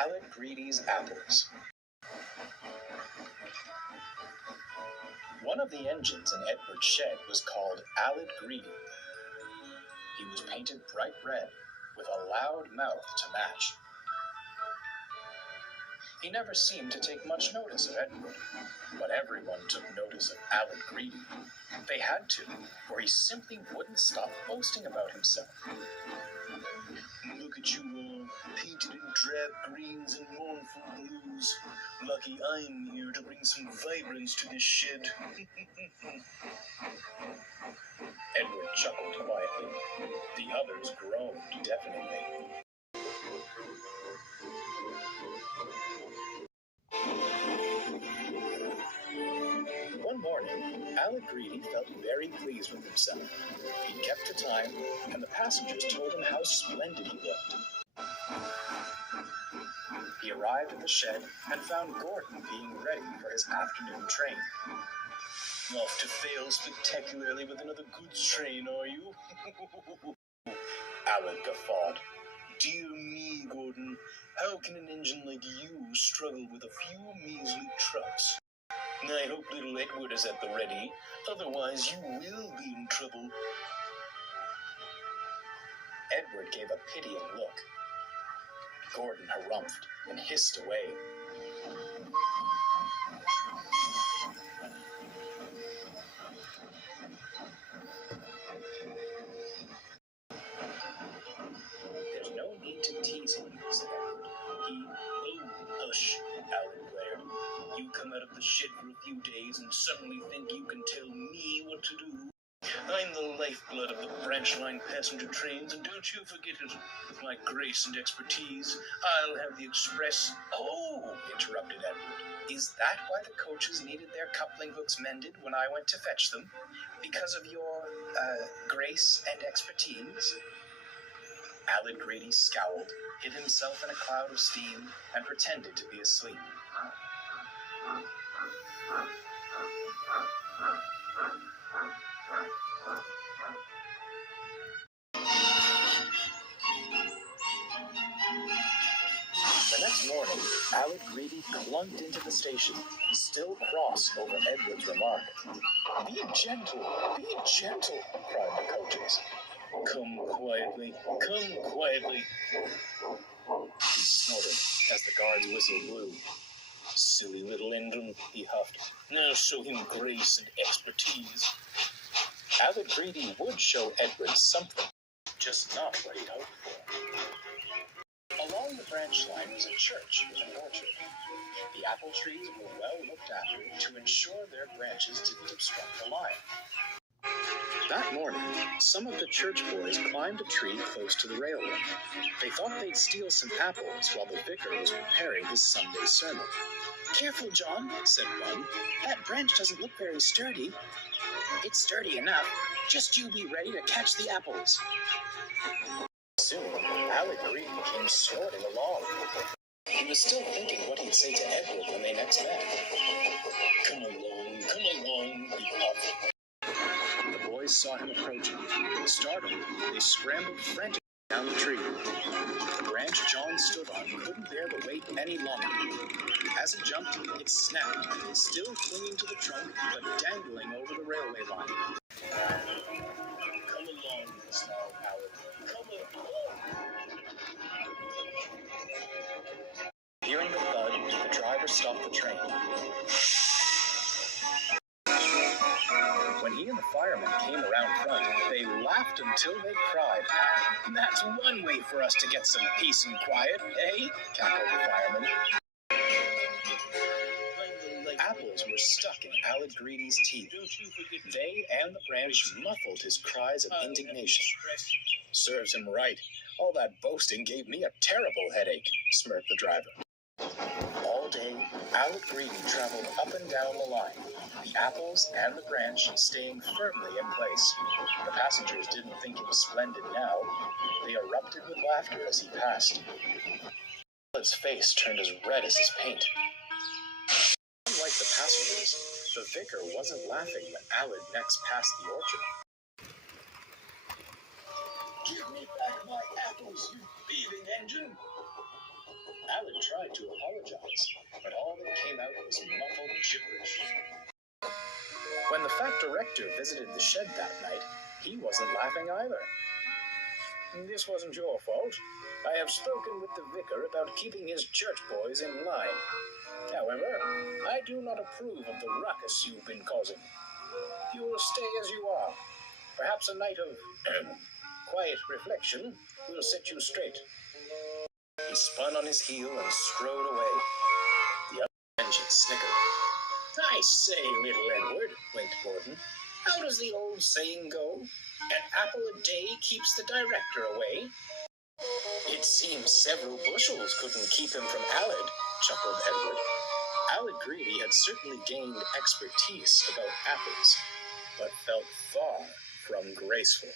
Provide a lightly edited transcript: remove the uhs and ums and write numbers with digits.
Alec Greedy's apples. One of the engines in Edward's shed was called Alec Greedy. He was painted bright red, with a loud mouth to match. He never seemed to take much notice of Edward, but everyone took notice of Alec Greedy. They had to, or he simply wouldn't stop boasting about himself. Look at you all, painted in drab greens and mournful blues. Lucky I'm here to bring some vibrance to this shed. Edward chuckled quietly. The others groaned deafeningly. One morning, Alec Greedy felt very pleased with himself. He kept to time, and the passengers told him how splendid he looked. He arrived at the shed and found Gordon being ready for his afternoon train. Off to fail spectacularly with another goods train, are you? Alec guffawed. Dear me, Gordon, how can an engine like you struggle with a few measly trucks? I hope little Edward is at the ready, otherwise you will be in trouble. Edward gave a pitying look. Gordon harumphed and hissed away. There's no need to tease him, said Edward. Hush, Alec glared. You come out of the shed for a few days and suddenly think you can tell me what to do. I'm the lifeblood of the branch line passenger trains, and don't you forget it. With my grace and expertise, I'll have the express... Oh, interrupted Edward. Is that why the coaches needed their coupling hooks mended when I went to fetch them? Because of your, grace and expertise? Alec Greedy scowled, hid himself in a cloud of steam, and pretended to be asleep. The next morning, Alec Greedy clunked into the station, still cross over Edward's remark. Be gentle, cried the coaches. Come quietly, come quietly. He snorted as the guard's whistle blew. Silly little engine, he huffed. Now show him grace and expertise. Alec Greedy would show Edward something, just not what he'd hoped for. Along the branch line was a church with an orchard. The apple trees were well looked after to ensure their branches didn't obstruct the line. That morning, some of the church boys climbed a tree close to the railway. They thought they'd steal some apples while the vicar was preparing his Sunday sermon. Careful, John, said one. That branch doesn't look very sturdy. It's sturdy enough. Just you be ready to catch the apples. Soon, Alec Greedy came snorting along. He was still thinking what he'd say to Edward when they next met. Come along, he puffed. The boys saw him approaching. Startled, they scrambled frantically down the tree. The branch John stood on couldn't bear the weight any longer. As it jumped, it snapped, still clinging to the trunk, but dangling over the railway line. Come along, snarled Alec. Come along. Hearing the thud, the driver stopped the train. When he and the firemen came around front, they laughed until they cried. That's one way for us to get some peace and quiet, eh? Cackled the firemen. Apples were stuck in Alec Greedy's teeth. They and the branch muffled his cries of indignation. Serves him right. All that boasting gave me a terrible headache, smirked the driver. All day, Alec Greedy traveled up and down the line, the apples and the branch staying firmly in place. The passengers didn't think it was splendid now. They erupted with laughter as he passed. Alec's face turned as red as his paint. Unlike the passengers, the vicar wasn't laughing when Alec next passed the orchard. Give me back my apples, you thieving engine! Alan tried to apologize, but all that came out was muffled gibberish. When the fat director visited the shed that night, he wasn't laughing either. This wasn't your fault. I have spoken with the vicar about keeping his church boys in line. However, I do not approve of the ruckus you've been causing. You will stay as you are. Perhaps a night of quiet reflection will set you straight. He spun on his heel and strode away. The other engine snickered. I say, little Edward, went Gordon, how does the old saying go? An apple a day keeps the director away. It seems several bushels couldn't keep him from Aled, chuckled Edward. Aled Greedy had certainly gained expertise about apples, but felt far from graceful.